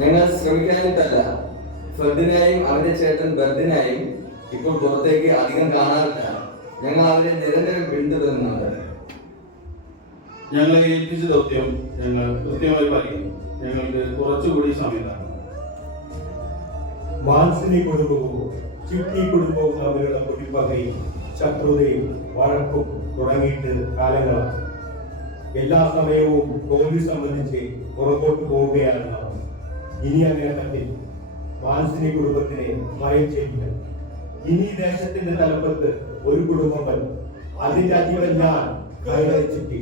ഞങ്ങൾ ശ്രമിക്കാനിട്ടല്ല, ഫ്രെഡിനെയും അവന്റെ ചേട്ടൻ ബെർഡിനെയും ഇപ്പോൾ പുറത്തേക്ക് അധികം കാണാറില്ല. ഞങ്ങൾ അവരെ നിരന്തരം പിന്തുടരുന്നുണ്ട്. ഞങ്ങളെ ഏൽപ്പിച്ച ദൗത്യം ഞങ്ങൾ കൃത്യമായി പാലിക്കും. ഞങ്ങൾക്ക് കുറച്ചുകൂടി സമയത്താണ്. മാൻസിനി കുടുംബവും ചിട്ടി കുടുംബവും തമ്മിലുള്ള കുടിപ്പകയും ശത്രുതയും വഴക്കും തുടങ്ങിയിട്ട് കാലങ്ങളാണ്. എല്ലാ സമയവും തോൽവി സംബന്ധിച്ച് പുറകോട്ട് പോവുകയാണ് നാം. ഇനി അങ്ങനെ തന്നെ മാൻസിനി കുടുംബത്തിനെ ഭയം ചെയ്യില്ല. ഇനി ദേശത്തിന്റെ തലപ്പത്ത് ഒരു കുടുംബം വരും. അതിന്റെ അധികം ഞാൻ കൈവരിച്ചിട്ട്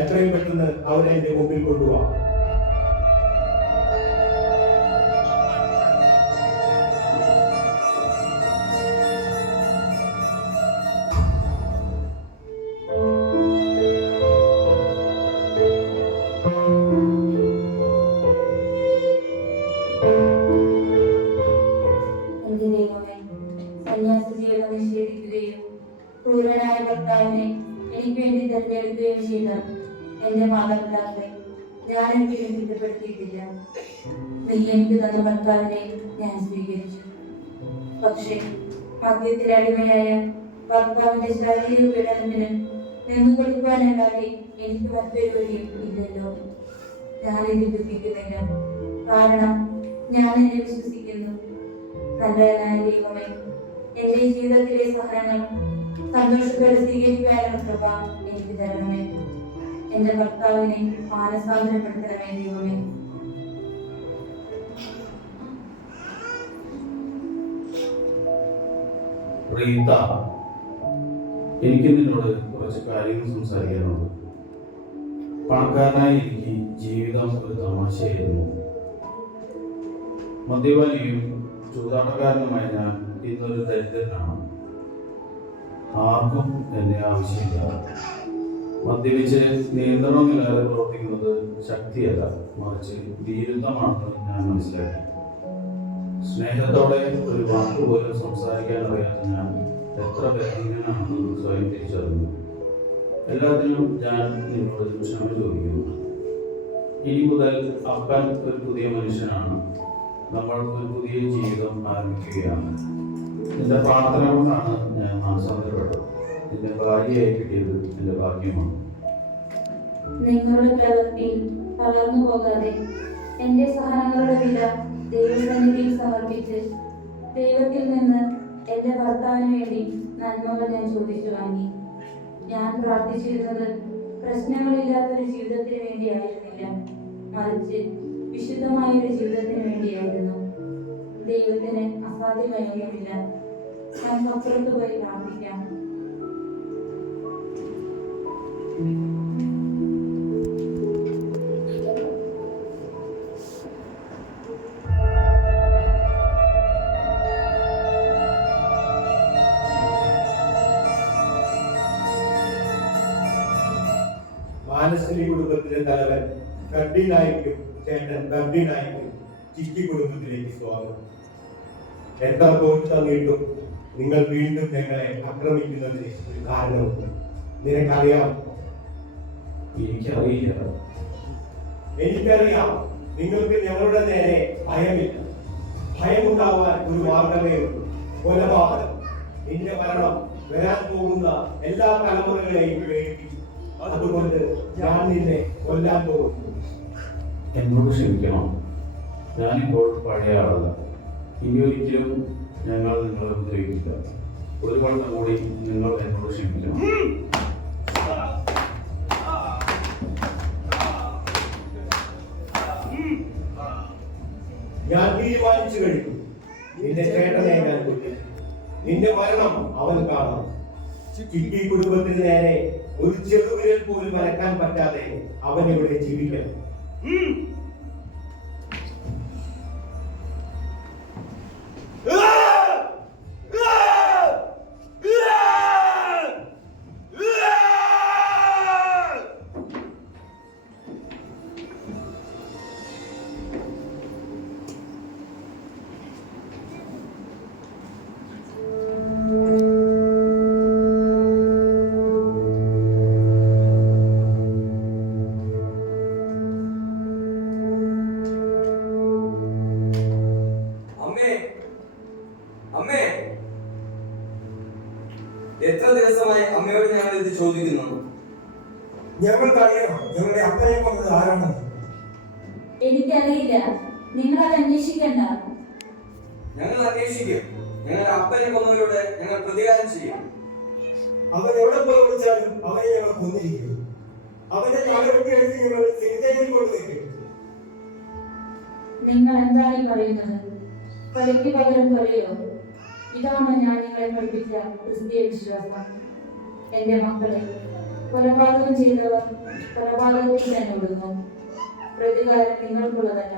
എത്രയും പെട്ടെന്ന് അവരെ എന്റെ മുമ്പിൽ കൊണ്ടുപോവാം. ക്രൂരനായ ഭർത്താവിനെ എനിക്ക് വേണ്ടി തിരഞ്ഞെടുക്കുകയും ചെയ്ത എന്റെ മാതാപിതാക്കളെ ഞാൻ ഒരിക്കലും കുറ്റപ്പെടുത്തിയിട്ടില്ല. നീ എനിക്ക് തന്ന ഭർത്താവിനെ ഞാൻ സ്വീകരിച്ചു. പക്ഷേ മദ്യത്തിന് അടിമയായ ഭർത്താവിന്റെ ശാരീരിക പീഡനത്തിന് നിന്ന് കൊടുക്കാനല്ലാതെ എനിക്ക് മറ്റൊരു വഴിയും ഇല്ലല്ലോ. ഞാനിത് ദുഃഖിക്കുന്നില്ല, കാരണം ഞാൻ എന്നെ വിശ്വസിക്കുന്നു. നല്ലവനായ ദൈവമേ, എന്റെ ജീവിതത്തിലെ സഹനങ്ങൾ സന്തോഷത്തോടെ സ്വീകരിക്കാനുള്ള കൃപ എനിക്ക് തരണമേ. എന്റെ ഭർത്താവിനെ മാനസാന്തരപ്പെടുത്തണമേ ദൈവമേ. എനിക്ക് നിന്നോട് കുറച്ച് കാര്യങ്ങൾ സംസാരിക്കാനുണ്ട്. പണക്കാരനായി എനിക്ക് ജീവിതം ഒരു തമാശയായിരുന്നു. മദ്യപാനിയും ചൂതാട്ടക്കാരനുമായ ഞാൻ ഇന്നൊരു ദരിദ്രനാണ്. ആർക്കും എന്നെ ആവശ്യമില്ല. മദ്യപിച്ച് നിയന്ത്രണമില്ലാതെ പ്രവർത്തിക്കുന്നത് ശക്തിയല്ല, മറിച്ച് ധീരത്വമാണെന്ന് ഞാൻ മനസ്സിലാക്കി. സ്നേഹത്തോടെ ഒരു വാക്ക് പോലും സംസാരിക്കാൻ അറിയാത്ത ഞാൻ എത്ര ബലഹീനനാണെന്ന് സ്വയം തിരിച്ചറിഞ്ഞു. എല്ലാത്തിനും ഞാൻ നിന്നോട് ക്ഷമ ചോദിക്കുന്നു. ഇനി മുതൽ അപ്പൻ ഒരു പുതിയ മനുഷ്യനാണ്. നമ്മൾ ഒരു പുതിയ ജീവിതം ആരംഭിക്കുകയാണ്. നിന്റെ പ്രാർത്ഥന കൊണ്ടാണ് ഞാൻ മാനസാന്തരപ്പെട്ടത്. നിന്റെ ഭാര്യയായി കിട്ടിയത് എന്റെ ഭാഗ്യമാണ്. നിങ്ങളുടെ പ്രവൃത്തിയിൽ തളർന്നു പോകാതെ എന്റെ സഹനങ്ങളുടെ വില ദൈവസന്നിധിയിൽ സമർപ്പിച്ച് ദൈവത്തിൽ നിന്ന് എന്റെ ഭർത്താവിന് വേണ്ടി നന്മകൾ ഞാൻ ചോദിച്ചു വാങ്ങി. ഞാൻ പ്രാർത്ഥിച്ചിരുന്നത് പ്രശ്നങ്ങളില്ലാത്തൊരു ജീവിതത്തിന് വേണ്ടിയായിരുന്നില്ല, മറിച്ച് വിശുദ്ധമായ ഒരു ജീവിതത്തിന് വേണ്ടിയായിരുന്നു. ദൈവത്തിന് അസാധ്യമൊന്നുമില്ല. നമുക്ക് അപ്പുറത്ത് പോയി പ്രാർത്ഥിക്കാം. മാനസിക കുടുംബത്തിലെ തലവൻ ഫ്രെഡിനായിക്കും ചേട്ടൻ ബെർഡിനായിക്കും ചിറ്റി കുടുംബത്തിലേക്ക് സ്വാഗതം. എത്ര തോൽവി തന്നിട്ടും നിങ്ങൾ വീണ്ടും ഞങ്ങളെ ആക്രമിക്കുന്നതിന് ഒരു കാരണമുണ്ട്. നിനക്കറിയാം? എനിക്കറിയാം. നിങ്ങൾക്ക് ഞങ്ങളുടെ നേരെ ഭയമില്ല. ഭയമുണ്ടാവാൻ ഒരു മാർഗമേ ഉള്ളൂ: കൊലപാതകം. നിന്റെ മരണം വരാൻ പോകുന്ന എല്ലാ തലമുറകളെയും വേണ്ടി. അതുകൊണ്ട് ഞാൻ നിന്നെ കൊല്ലാൻ പോകുന്നു. എന്നോട് ക്ഷമിക്കണം. ഞാനിപ്പോൾ പഴയ ആളല്ല. ഇനിയൊരിക്കലും ഞങ്ങൾ നിങ്ങളെ ഉപദ്രവിക്കില്ല. ഒരു വട്ടം കൂടി നിങ്ങൾ എന്നോട് ക്ഷമിക്കണം. ഞാൻ തീരുമാനിച്ചു കഴിഞ്ഞു. നിന്റെ ചേട്ടനെ ഞാൻ കൊല്ലും. നിന്റെ മരണം അവൻ കാണണം. ചിട്ടി കുടുംബത്തിന് നേരെ ഒരു ചെറുവിരൽ പോലും വരക്കാൻ പറ്റാതെ അവൻ ഇവിടെ ജീവിക്കണം. എത്ര ദിവസമായി അമ്മയോട് ഞങ്ങൾ ഇത് ചോദിക്കുന്നു. ഞങ്ങൾക്കറിയണം ഞങ്ങളുടെ അപ്പനെ കൊന്നത് ആരാണ്. എനിക്കറിയില്ല. നിങ്ങൾ അത് അന്വേഷിക്കണ്ട. ഞങ്ങൾ അന്വേഷിക്കും. ഞങ്ങളുടെ അപ്പനെ കൊന്നവരോട് ഞങ്ങൾ പ്രതികാരം ചെയ്യും. അവൻ എവിടെ പോയി വിളിച്ചാലും അവനെ ഞങ്ങൾ കൊന്നിരിക്കും. അവന്റെ തലവെട്ടി എടുത്ത് ഞങ്ങൾ സിനിമയിൽ കൊണ്ടുവയ്ക്കും. നിങ്ങൾ എന്താണ് ഈ പറയുന്നത്? കൊലയ്ക്ക് പകരം കൊലയോ? ഇതാണോ ഞാൻ നിങ്ങളെ പഠിപ്പിച്ച ക്രിസ്തീയ വിശ്വാസം? എന്റെ മക്കളെ, കൊലപാതകം ചെയ്തവർ കൊലപാതകത്തിൽ തന്നെ ഒടുങ്ങും. പ്രതികാരം നിങ്ങൾക്കുള്ളതല്ല.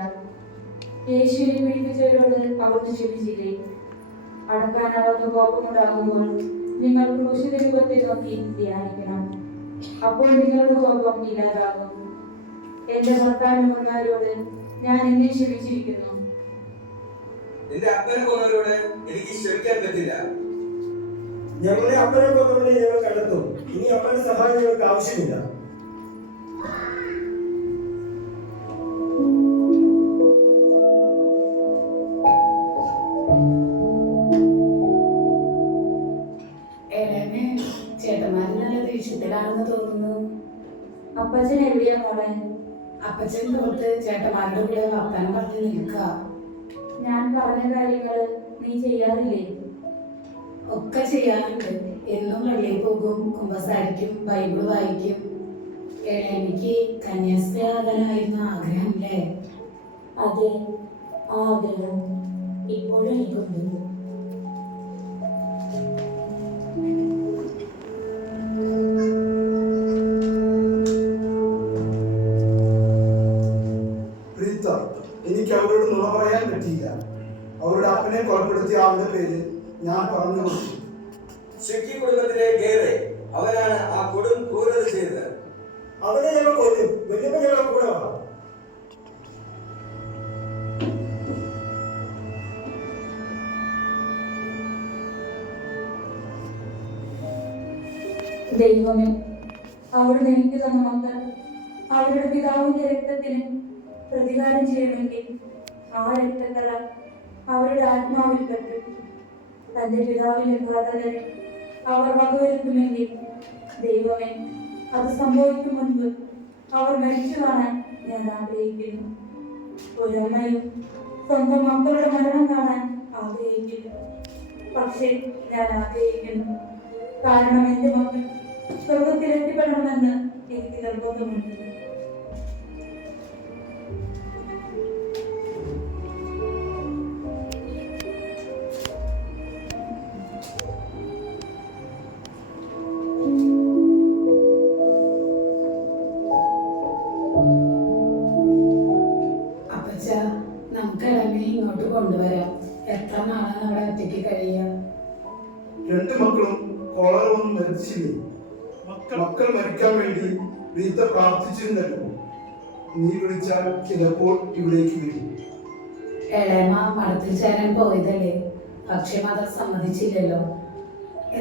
യേശുവിനെ പീഡിപ്പിച്ചവരോട് അവിടുന്ന് ക്ഷമിച്ചില്ലേ? അടക്കാനാവാത്ത കോപമുണ്ടാകുമ്പോൾ നിങ്ങൾ ക്രൂശിത രൂപത്തെ നോക്കി ധ്യാനിക്കണം. അപ്പോൾ നിങ്ങളുടെ കോപം ഇല്ലാതാകും. എന്റെ ഭർത്താവിന് കൊന്നവരോട് ഞാൻ എന്നെ ക്ഷമിച്ചിരിക്കുന്നു. എന്റെ അപ്പനെ കൊന്നവരോട് എനിക്ക് ക്ഷമിക്കാൻ പറ്റില്ല. ഞങ്ങളുടെ അപ്പനെ കൊന്നവനെ ഞങ്ങൾ കണ്ടെത്തും. ഇനി അപ്പന്റെ സഹായം ഞങ്ങൾക്ക് ആവശ്യമില്ല. ചേട്ടന്മാര് നല്ല ദേഷ്യത്തിലാണെന്ന് തോന്നുന്നു. അപ്പച്ചൻ എവിടെയാ മോളെ? അപ്പച്ചൻ തൊട്ട് ചേട്ടന്മാരുടെ കൂടെ വർത്താനം പറഞ്ഞ് നിൽക്ക. ഞാൻ പറഞ്ഞ കാര്യങ്ങൾ നീ ചെയ്യാറില്ലേ? ഒക്കെ ചെയ്യാറുണ്ട്. എന്നും പള്ളിയിൽ പോകും, കുമ്പസാരിക്കും, ബൈബിൾ വായിക്കും. എനിക്ക് കന്യാസ്ത്രീയാകാനായിരുന്നു ആഗ്രഹം അല്ലേ? അതെ, ആ ആഗ്രഹം ഇപ്പോഴും എനിക്കുണ്ട്. എനിക്ക് അവരോട് നുണ പറയാൻ പറ്റിയില്ല. അവരുടെ അപ്പനെ കൊലപ്പെടുത്തിയ ആളുടെ പേര് ഞാൻ പറഞ്ഞു കൊടുത്തു. ഷിക്കി കുടുംബത്തിലെ ഗേറെ, അവനാണ് ആ കൊടും ക്രൂരത ചെയ്തത്. അവനെ ഞങ്ങൾ കൊല്ലും. വലിയപ്പൻ ഞങ്ങൾ കൂടെ വാ. ദൈവമേ, അവിടുന്ന് എനിക്ക് തന്ന മക്കൾ അവരുടെ പിതാവിന്റെ രക്തത്തിന് പ്രതികാരം ചെയ്യണമെങ്കിൽ ആ രക്തക്കറ അവരുടെ ആത്മാവിൽപ്പെട്ട് തന്റെ പിതാവിന്റെ ഘാതകരെ അവർ വകവരുത്തുമെങ്കിൽ ദൈവമേ, അത് സംഭവിക്കും മുൻപ് അവർ മരിച്ചു കാണാൻ ഞാൻ ആഗ്രഹിക്കുന്നു. ഒരമ്മയും സ്വന്തം മക്കളുടെ മരണം കാണാൻ ആഗ്രഹിക്കുന്നു. പക്ഷേ ഞാൻ ആഗ്രഹിക്കുന്നു, കാരണം എന്റെ മക്കൾ സ്വർഗത്തിൽ എത്തിപ്പെടണമെന്ന് എനിക്ക് നിർബന്ധമുണ്ട്. അപ്പച്ച, നമുക്ക് ഇളമയെ ഇങ്ങോട്ട് കൊണ്ടുവരാം. എത്ര നാളാണ് അവിടെ ഒറ്റയ്ക്ക് കഴിയുക? 2 മക്കളും കോളറ ഒന്നും മരിച്ചില്ലേ? മക്കൾ മരിക്കാൻ വേണ്ടി റീത്ത പ്രാർത്ഥിച്ചിരുന്നല്ലോ. നീ വിളിച്ചാൽ ചിലപ്പോൾ ഇവിടേക്ക് വരും. ഇളയമ മഠത്തിൽ ചേരാൻ പോയതല്ലേ? പക്ഷെ മദർ സമ്മതിച്ചില്ലല്ലോ.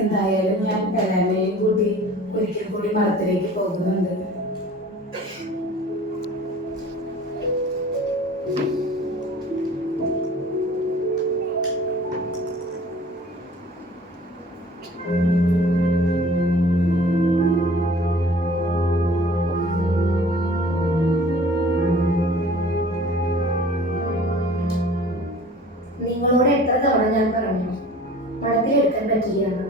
എന്തായാലും ഞാൻ ഇളയമയും കൂട്ടി ഒരിക്കൽ കൂടി മഠത്തിലേക്ക് പോകുന്നുണ്ട്. നിങ്ങളോട് എത്ര തവണ ഞാൻ പറഞ്ഞു മഠത്തിലെടുക്കാൻ പറ്റില്ലെന്ന്.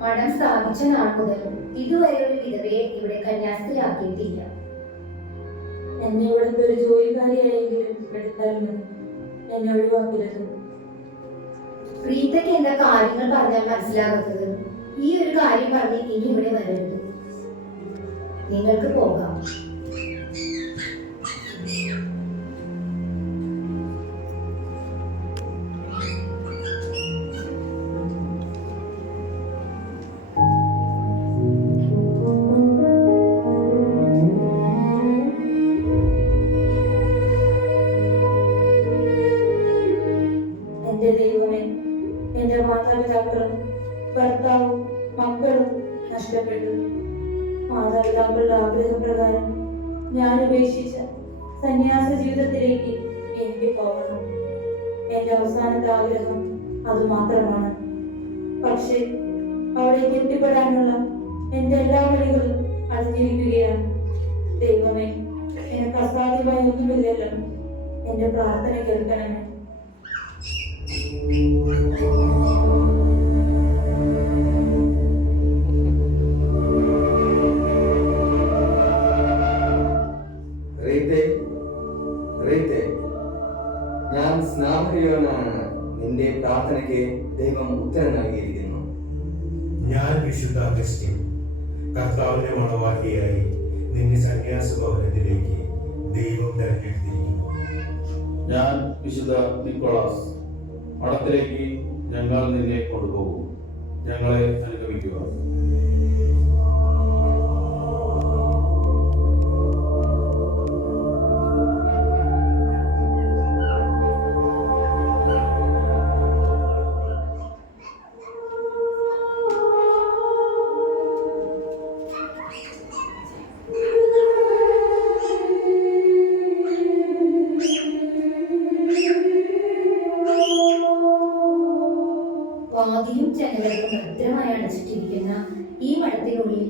മഠം സ്ഥാപിച്ച നാൾ മുതൽ ഇതുവരെ ഒരു വിധവയെ ഇവിടെ കന്യാസ്ത്രീയാക്കിയിട്ടില്ല. എന്നെ ഇവിടുത്തെ ഒരു ജോലിക്കാരിയായെങ്കിലും എടുത്താലും എന്നെ ഒഴിവാക്കരുത്. റീത്തയ്ക്ക് എന്താ കാര്യങ്ങൾ പറഞ്ഞാൽ മനസ്സിലാകാത്തത്? ഈ ഒരു കാര്യം പറഞ്ഞ് ഇനി ഇവിടെ വരരുത്. നിങ്ങൾക്ക് പോകാം. എന്റെ ദൈവമേ, എന്റെ മാതാപിതാക്കളും ഭർത്താവും മക്കളും നഷ്ടപ്പെട്ടു. മാതാപിതാക്കളുടെ ആഗ്രഹപ്രകാരം ഞാൻ ഉപേക്ഷിച്ച സന്യാസ ജീവിതത്തിലേക്ക് എനിക്ക് പോകണം. എന്റെ അവസാനത്തെ ആഗ്രഹം അത് മാത്രമാണ്. പക്ഷേ അവിടേക്ക് എത്തിപ്പെടാനുള്ള എന്റെ എല്ലാ വഴികളും അടഞ്ഞിരിക്കുകയാണ്. ദൈവമേ, എനിക്ക് അസാധ്യമായി ഒന്നുമില്ലല്ലോ. എന്റെ പ്രാർത്ഥന കേൾക്കണമേ. റീത്തെ, റീത്തെ, ഞാൻ സ്നാപകനാണ്. നിന്റെ പ്രാർത്ഥനയ്ക്ക് ദൈവം ഉത്തരം നൽകിയിരിക്കുന്നു. ഞാൻ വിശുദ്ധ അഗസ്റ്റിൻ, കർത്താവിന്റെ മണവാട്ടിയായി നിന്റെ സന്യാസ ഭവനത്തിലേക്ക് ദൈവം തെരഞ്ഞെടുത്തിരിക്കുന്നു. ഞാൻ വിശുദ്ധ നിക്കോളാസ്, മഠത്തിലേക്ക് ഞങ്ങൾ നിന്നെ കൊണ്ടുപോകും. ഞങ്ങളെ അനുഗമിക്കുക. വാതിലും ജനലും ഭദ്രമായി അടച്ചിട്ടിരിക്കുന്ന ഈ മഠത്തിനുള്ളിൽ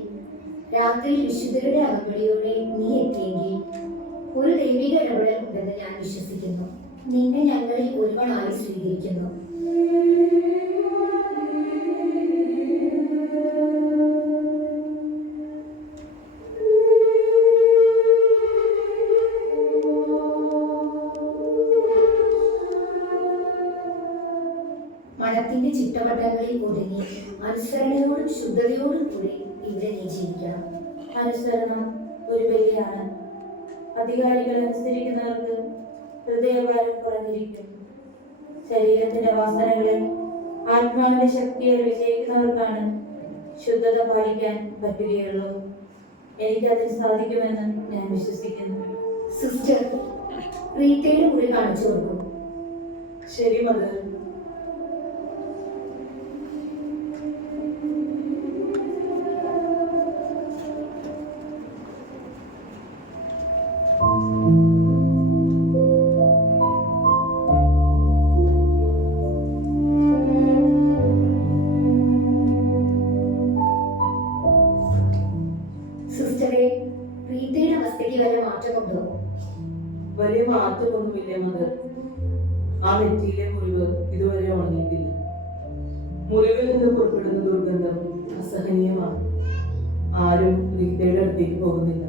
രാത്രിയിൽ വിശുദ്ധരുടെ അകമ്പടിയോടെ നീ എത്തിയെങ്കിൽ ഒരു ദൈവിക ഇടപെടൽ ഉണ്ടെന്ന് ഞാൻ വിശ്വസിക്കുന്നു. നിന്നെ ഞങ്ങളിൽ ഒരുവളായി സ്വീകരിക്കുന്നു. മഠത്തിന്റെ ചിട്ടവട്ടങ്ങളിൽ ഒതുങ്ങി അനുസരണയോടും ശുദ്ധതയോടും കൂടി ഇവിടെ നീ ജീവിക്കണം. അനുസരണം ഒരു ബലിയാണ്. അധികാരികൾ അനുസരിക്കുന്നവർക്ക് ഹൃദയഭാരം കുറഞ്ഞിരിക്കും. ശരീരത്തിന്റെ വാസനകളെ ആത്മാവിന്റെ ശക്തിയെ വിജയിക്കുന്നവർക്കാണ് ശുദ്ധത പാലിക്കാൻ പറ്റുകയുള്ളൂ. എനിക്കതിന് സാധിക്കുമെന്ന് ഞാൻ വിശ്വസിക്കുന്നു. സിസ്റ്റർ, റീത്തയുടെ മുറി കാണിച്ചു കൊടുക്കും. ശരി മദർ. സിസ്റ്ററെ, റീത്തയുടെ അവസ്ഥയ്ക്ക് വല്ല മാറ്റമുണ്ടോ? വലിയ മാറ്റമൊന്നുമില്ല മദർ. ആ നെറ്റിയിലെ മുറിവ് ഇതുവരെ ഉണങ്ങിയിട്ടില്ല. മുറിവിൽ നിന്ന് പുറപ്പെടുന്ന ദുർഗന്ധം അസഹനീയമാണ്. ആരും റീത്തയുടെ അടുത്തേക്ക് പോകുന്നില്ല.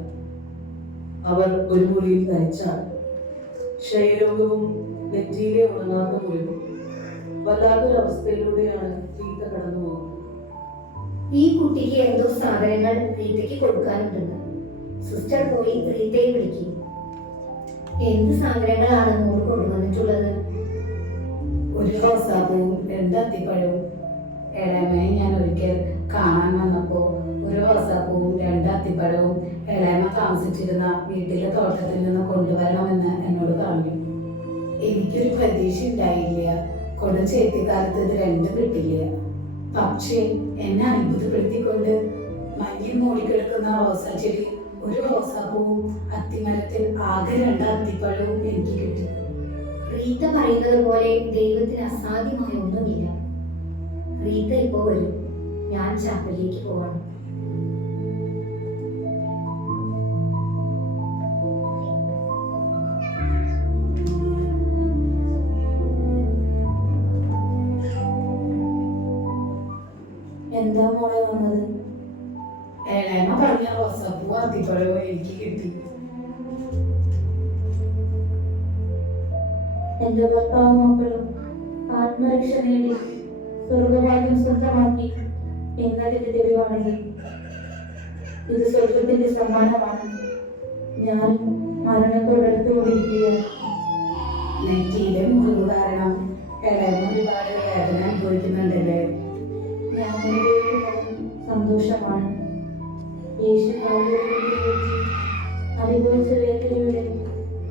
അവർ ഒരു മുറിയിൽ തനിച്ചാണ്. ക്ഷയരോഗവും നെറ്റിയിലെ ഉണങ്ങാത്ത മുറിവും വല്ലാത്തൊരവസ്ഥയിലൂടെയാണ് റീത്ത കടന്നു പോകുന്നത്. ഈ കുട്ടിക്ക് എന്തോ സാധനങ്ങൾ റീത്തയ്ക്ക് കൊടുക്കാനുണ്ടെന്ന്. സിസ്റ്റർ പോയി റീത്തയെ വിളിക്കും. എന്ത് സാധനങ്ങളാണ് മോൾ കൊണ്ടുവന്നിട്ടുള്ളത്? ഒരു റോസാപ്പൂവും 2 അത്തിപ്പഴവും. ഇളയമയെ ഞാൻ ഒരിക്കൽ കാണാൻ വന്നപ്പോ ഒരു റോസാപ്പൂവും 2 അത്തിപ്പഴവും ഇളയമ താമസിച്ചിരുന്ന വീട്ടിലെ തോട്ടത്തിൽ നിന്ന് കൊണ്ടുവരണമെന്ന് എന്നോട് പറഞ്ഞു. എനിക്കൊരു പ്രതീക്ഷ ഉണ്ടായില്ല. കൊടും ചേത്തിക്കാലത്ത് ഇത് 2 കിട്ടില്ല. പക്ഷേ എന്നെ അത്ഭുതപ്പെടുത്തിക്കൊണ്ട് മഞ്ഞിൽ മൂടിക്കിടക്കുന്ന റോസാ ചെടി, ഒരു റോസാപ്പൂവും അത്തിമരത്തിൽ ആകെ 2 അത്തിപ്പഴവും എനിക്ക് കിട്ടി. റീത്ത പറയുന്നത് പോലെ ദൈവത്തിന് അസാധ്യമായ ഒന്നുമില്ല. റീത്ത ഇപ്പോ വരും. ഞാൻ ചാപ്പലിലേക്ക് പോവാണ്. എന്താ മോളെ വന്നത്? ഇളയമ പറഞ്ഞ റോസാപ്പൂ അത്തിപ്പഴവും എനിക്ക് കിട്ടി. എന്റെ ഭർത്താവും മക്കളും ആത്മരക്ഷ നേടി സ്വർഗഭാഗ്യം സ്വന്തമാക്കി എന്നതിന്റെ തെളിവാണിത്. ഇത് സ്വർഗത്തിന്റെ സമ്മാനമാണ്. ഞാൻ മരണത്തോടടുത്തുകൊണ്ടിരിക്കുകയാണ്. നെറ്റിയിലെ മുറിവ് കാരണം ഇളയമ ഒരുപാട് വേദന അനുഭവിക്കുന്നുണ്ടല്ലേ? ഞാൻ അനുഭവിക്കുന്നത് സന്തോഷമാണ്. യേശു അനുഭവിച്ച വേദനയുടെ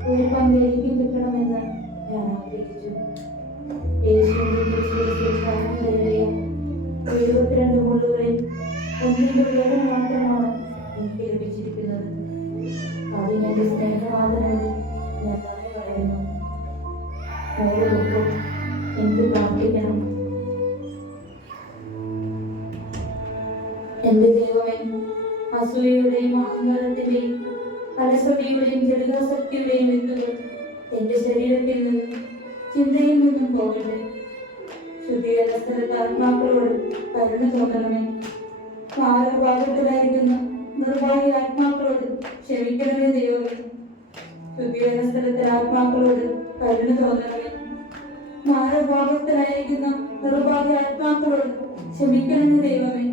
ഒരു പങ്ക് എനിക്ക് കിട്ടണമെന്ന് ഞാൻ ആഗ്രഹിച്ചു. യേശുവിന്റെ 72 മുള്ളുകളിൽ ഒന്നിന്റെ വേദന മാത്രമാണ് എനിക്ക് ലഭിച്ചിരിക്കുന്നത്. അതിനെന്റെ സ്നേഹമാതനോട് ഞാൻ നന്ദി പറയുന്നു. ഓരോരുത്തരും എനിക്ക് പ്രാർത്ഥിക്കണം. എന്റെ ദൈവമേ, അസൂയയുടെയും അഹങ്കാരത്തിന്റെയും അലസതയുടെയും ജഡികാസക്തിയുടെയും വിത്തുകൾ എന്റെ ശരീരത്തിൽ നിന്നും ചിന്തയിൽ നിന്നും പോകട്ടെ. ശുദ്ധീകരണ സ്ഥലത്ത് ആത്മാക്കളോട് കരുണ തോന്നണമേ. ഭാഗത്തിലായിരിക്കുന്ന നിർഭാഗ്യ ആത്മാക്കളോട് ക്ഷമിക്കണമേ ദൈവമേ. ശുദ്ധീകരണ സ്ഥലത്തെ ആത്മാക്കളോട് കരുണ തോന്നണമേ. ഭാഗത്തിലായിരിക്കുന്ന നിർഭാഗ്യ ആത്മാക്കളോട് ക്ഷമിക്കണമേ ദൈവമേ.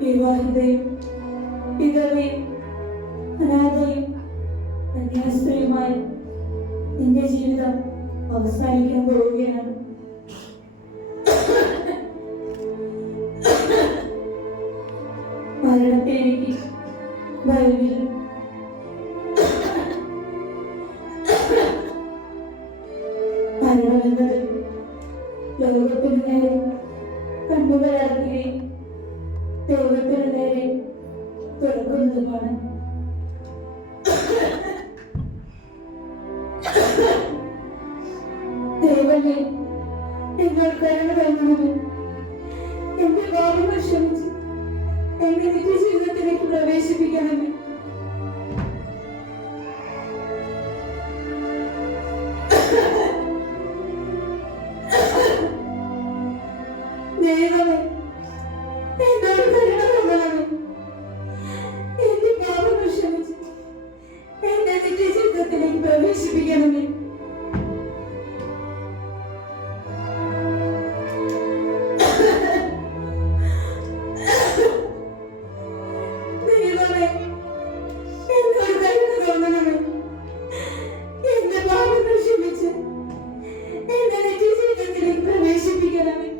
വിവാഹിതയും വിധവയും അനാഥയും കന്യാസ്ത്രീയുമായ നിന്റെ ജീവിതം അവസാനിക്കാൻ പോവുകയാണ്. മരണത്തെ എനിക്ക് ഭയമില്ല. മരണമെന്നത് ലോകത്തിന് നേരെ കണ്ണുകളടക്കുകയും ദൈവത്തിന് നേരെ തുറക്കുന്നതുമാണ്. ദൈവമേ, നിങ്ങൾ കരുണ തോന്നണമേ. എന്റെ പാപങ്ങൾ ക്ഷമിച്ച് എന്റെ നിത്യജീവിതത്തിലേക്ക് പ്രവേശിപ്പിക്കണമേ. ദൈവമേ, എന്നോട് കരുണ തോന്നണമേ. എന്റെ പാപങ്ങൾ ക്ഷമിച്ച് എന്റെ നിത്യജീവിതത്തിലേക്ക് പ്രവേശിപ്പിക്കണമേ. ദൈവമേ, എന്നോട് കരുണ തോന്നണമേ. എന്റെ പാപങ്ങൾ ക്ഷമിച്ച് എന്റെ നിത്യജീവിതത്തിലേക്ക് പ്രവേശിപ്പിക്കണമേ.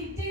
It